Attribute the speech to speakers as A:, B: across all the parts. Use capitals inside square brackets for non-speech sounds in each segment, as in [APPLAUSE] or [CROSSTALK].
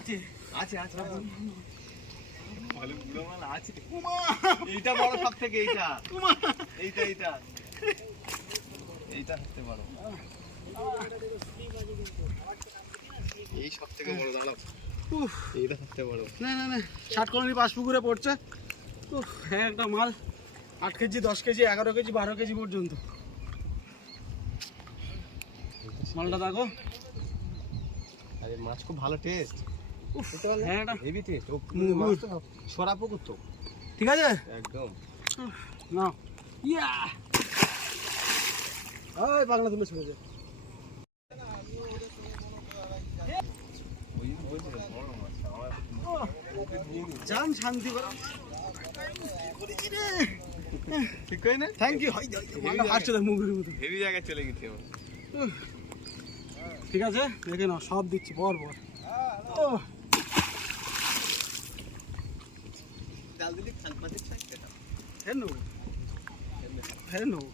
A: আছে
B: আছে আছে ভালো বুড়ো মাল আছে। এইটা বড় সব থেকে এইটা এইটা। এইটা এইটা বড়। এই সব থেকে বড় দাঁড়াও
A: উফ,
B: এইটা বড়।
A: না না না ষাট কলোনি পাঁচ পুকুরে পড়ছে। উফ, হ্যাঁ একটা মাল। আট কেজি দশ কেজি এগারো কেজি বারো কেজি পর্যন্ত। মালটা দেখো।
B: আরে মাছ খুব ভালো টেস্ট
A: উফ, হ্যাঁ
B: সরা পুকুর তো।
A: ঠিক আছে?
B: একদম।
A: না ইয়া! ওই জান শান্তি করো।
B: ঠিক না?
A: থ্যাংক ইউ
B: হেভি জায়গায় চলে গেছে
A: ঠিক আছে? দেখে নাও সব দিচ্ছি পর পর ফের নেব।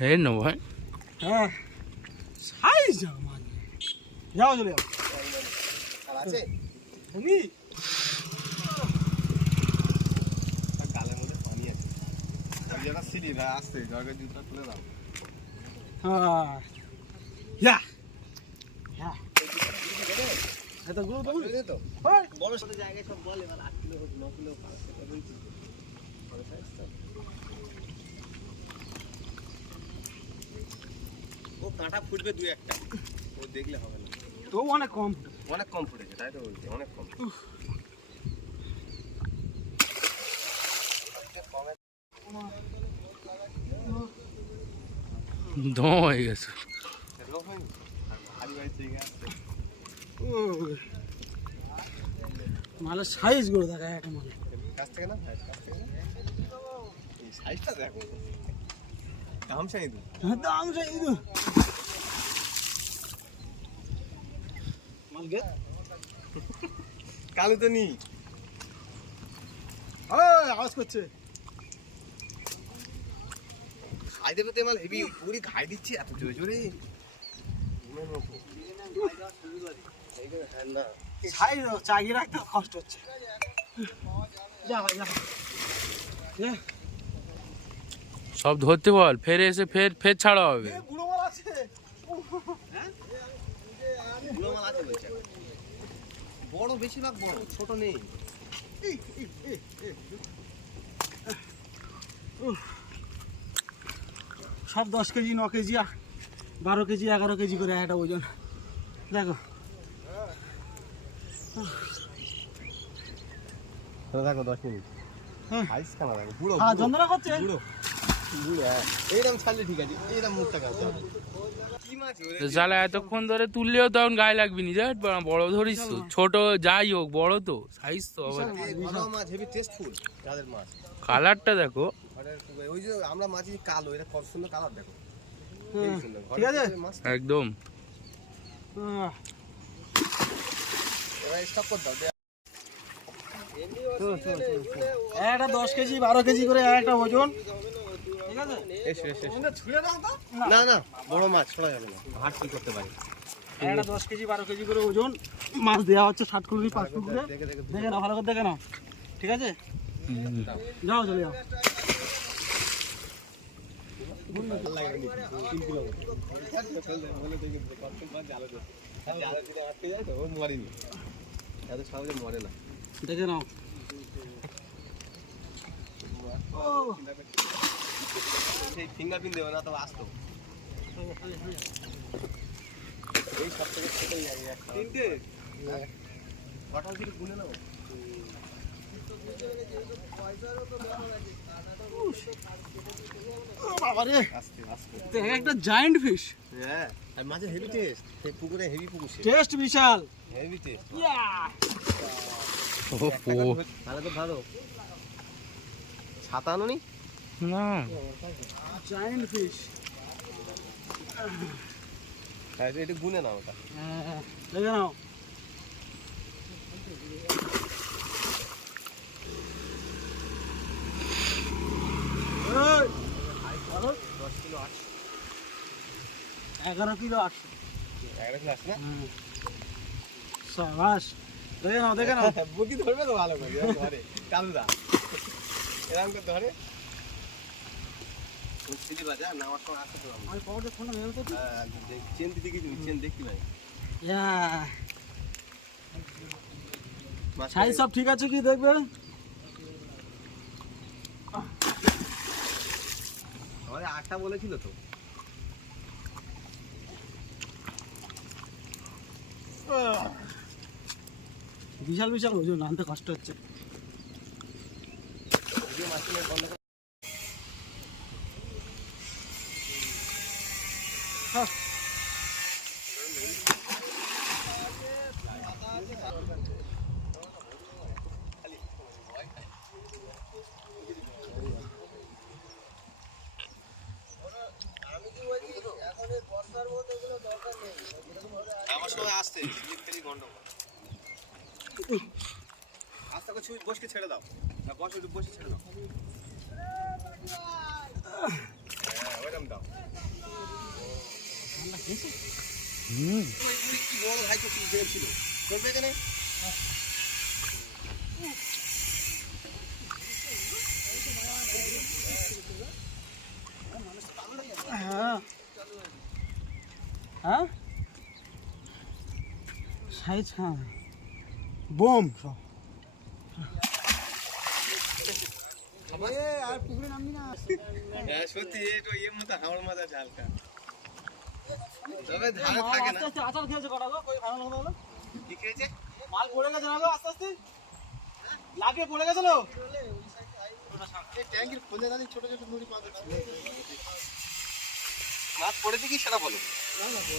C: হে নো ভাই
A: হ্যাঁ? সাইজ যাও চলে যাও।
B: আর আছে?
A: তুমি
B: গালের মধ্যে পানি আছে। আর যেটা সিঁড়ি না আসতে জগের জুতা খুলে দাও।
A: হ্যাঁ। ইয়া এটা গুলো তো
B: বুঝলি তো?
A: ওই।
B: বড় জায়গায় সব বলে এবার আট কিলো হোক ন কিলো হোক পাঁচ কিলো বলছি বড় size তো। ও কাঁটা ফুটবে দু একটা। ও দেখলে হবে না।
A: তো অনেক কম।
B: অনেক কম ফুটেছে তাই তো বলছি অনেক কম।
C: হয়ে গেছে।
A: মালের সাইজ করে দেখা একটা মাল।
B: কাছ থেকে না? সাইজটা দেখো। দাম চাই তো।
A: হ্যাঁ, দাম সাইজ মাল গে।
B: কালো তো নি
A: আওয়াজ করছে।
B: খাই দেবে তো মাল। হেভি পুরি খাই দিচ্ছি এত জোরে জোরে।
C: সব ধরতে বল, ফের এসে ফের ফের ছাড়া হবে।
A: বুড়ো
B: বেশিরভাগ বড় নেই
A: সব দশ কেজি, ন কেজি বারো কেজি, এগারো কেজি করে একটা ওজন। দেখো।
B: দেখো দশ মিনিট।
A: হ্যাঁ।
B: আইস দেখো? বুড়ো
A: হ্যাঁ যন্ত্রণা করছে।
B: বুড়ো। হ্যাঁ।
C: শালা এতক্ষণ ধরে তুললেও তখন গায়ে লাগবি নি। বড়- বড় ধরিস তো। ছোট যাই হোক বড় তো। সাইজ তো আবার কালারটা দেখো।
B: ওই যে আমরা মাছ কালো এটা কত সুন্দর কালার দেখো।
A: ঠিক আছে?
C: একদম
A: আহ,
B: এবার স্টপ করতে হবে
A: একটা দশ কেজি বারো কেজি করে একটা ওজন। ঠিক আছে?
B: এসো এসো এসো। না না বড় মাছ ছড়া যাবে না। কি করতে পারি?
A: একটা দশ কেজি বারো কেজি করে ওজন। মাছ দেওয়া হচ্ছে ষাট কুড়ি পাঁচ কুড়ি
B: দেখে
A: নাও ভালো করে দেখে নাও। ঠিক আছে? যাও চলে যাও।
B: তিন এত সহজে মরে না
A: দেখে নাও
B: সেই ফিঙ্গারপ্রিন্ট দেবে না তো আসতো এই সব থেকে ছোট তিনটে কটা গুনে নাও।
A: একটা জায়েন্ট ফিশ
B: হ্যাঁ আর মাঝে হেভি টেস্ট সেই পুকুরে হেভি পুকুর
A: টেস্ট বিশাল।
B: হেভি টেস্ট তাহলে তো ভালো। ছাতা আনো নি।
C: না
A: জায়েন্ট ফিশ
B: হ্যাঁ এটা গুনে নাও ওটা।
A: দেখে নাও এই, এগারো
B: দশ কিলো আটশো
A: এগারো কিলো আটশো।
B: একটা ক্লাস না?
A: সাবাস। দেখে নাও দেখে [LAUGHS] নাও।
B: বুদ্ধি ধরবে তো ভালো করে ধরে। কালুদা। এরকম করে ধরে।
A: সব ঠিক আছে কি দেখবে?
B: আটটা বলেছিল তো।
A: বিশাল বিশাল ওজন আনতে কষ্ট হচ্ছে।
B: দিয়ে মাঝখানে বন্ধ করে- আমার সময় আসতে জিপ ফেরি গন্ডগোল আস্তে বসকে ছেড়ে দাও। না বস বসে ছেড়ে দাও। হ্যাঁ ওইরকম দাও।
A: হুম।
B: কি বড় ভাই তো কি ছিল করবে এখানে?
A: হ্যাঁ। হ্যাঁ? সাইজ হ্যাঁ। বোম। সব আর পুকুরে নামবি না।
B: হ্যাঁ সত্যি ইয়ে মতো হাওড় মাথা ঝালকা তবে ধারে থাকে না।
A: আস্তে আস্তে আচার খেয়েছে কটা গো? কই ভালো লাগল?
B: কি খেয়েছে?
A: মাল পড়ে গেছে না গো আস্তে আস্তে? লাগিয়ে পড়ে গেছে না
B: ট্যাঙ্কির খোঁজে জানি ছোট ছোট নুড়ি পাতা মাছ পড়েছে কি সেটা বলো।
A: হয়ে যাবে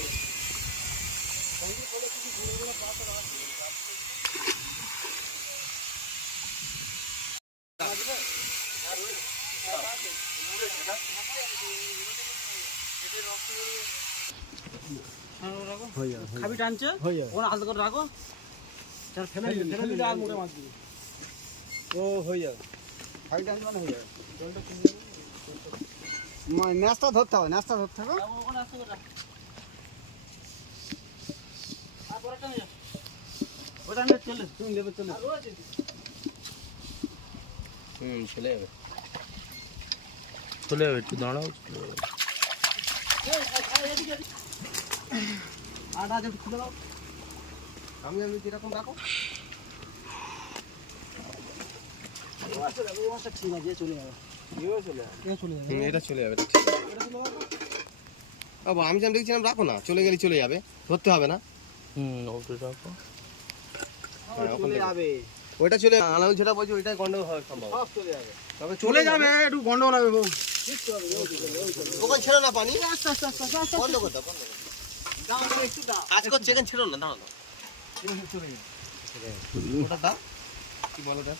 A: খাবি টানছে?
B: যাবে
A: ওরা আলাদা করে রাখো। চার ফেলে ফেলে দিলে আর মোটে মাছ দিবে।
B: ও হয়ে যাবে ফাইট মানে হয়ে যাবে।
A: ন্যাসটা ধরতে হবে ন্যাসটা ধরতে হবে। ওটা চলে তুমি নেবে চলে
B: হুম চলে যাবে।
C: চলে যাবে একটু দাঁড়াও।
B: আমি আমি কীরকম রাখো
A: ঠিক আছে চলে যাবে
B: এটা চলে যাবে বাবু আমি যেমন দেখছিলাম রাখো না চলে গেলে চলে যাবে ধরতে হবে না।
C: হুম রাখো।
B: হ্যাঁ,
A: চলে যাবে।
B: ওইটা চলে আলাদা যেটা বলছি ওইটাই গন্ডগোল হওয়ার সম্ভব
A: চলে যাবে।
B: তবে
A: চলে যাবে একটু গন্ডগোল হবে
B: ওখানে ছেড়ো না পানি। বন্ধ করে দাও, বন্ধ আজ করছে এখানে, ছেড়ো না
A: যাবে
B: ওটা দাও। কি বলো দাও